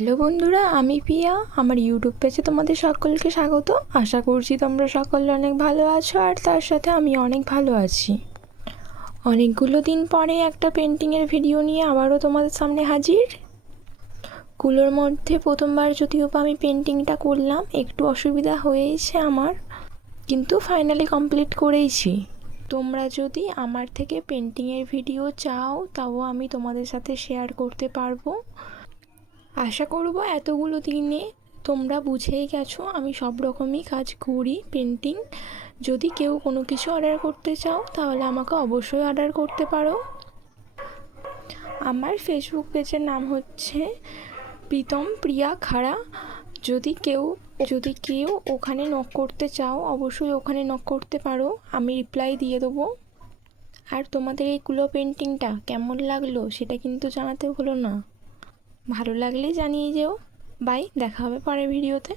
Hello বন্ধুরা, আমি পিয়া। আমার ইউটিউব পেজে তোমাদের সকলকে স্বাগত। আশা করছি তোমরা সকলে অনেক ভালো আছো, আর তার সাথে আমি অনেক ভালো আছি। অনেকগুলো দিন পরে একটা পেন্টিংয়ের ভিডিও নিয়ে আবারও তোমাদের সামনে হাজির। কুলোর মধ্যে প্রথমবার যদিও বা আমি পেন্টিংটা করলাম, একটু অসুবিধা হয়েছে আমার, কিন্তু ফাইনালি কমপ্লিট করেইছি। তোমরা যদি আমার থেকে পেন্টিংয়ের ভিডিও চাও, তাও আমি তোমাদের সাথে শেয়ার করতে পারবো। আশা করব এতগুলো দিনে তোমরা বুঝেই গেছো আমি সব রকমই কাজ করি পেন্টিং। যদি কেউ কোনো কিছু অর্ডার করতে চাও, তাহলে আমাকে অবশ্যই অর্ডার করতে পারো। আমার ফেসবুক পেজের নাম হচ্ছে প্রীতম প্রিয়া খাড়া। যদি কেউ ওখানে নক করতে চাও, অবশ্যই ওখানে নক করতে পারো, আমি রিপ্লাই দিয়ে দেবো। আর তোমাদের এই কুলো পেন্টিংটা কেমন লাগলো সেটা কিন্তু জানাতে ভুলো না। ভালো লাগলেই জানিয়ে যেও। বাই, দেখা হবে পরের ভিডিওতে।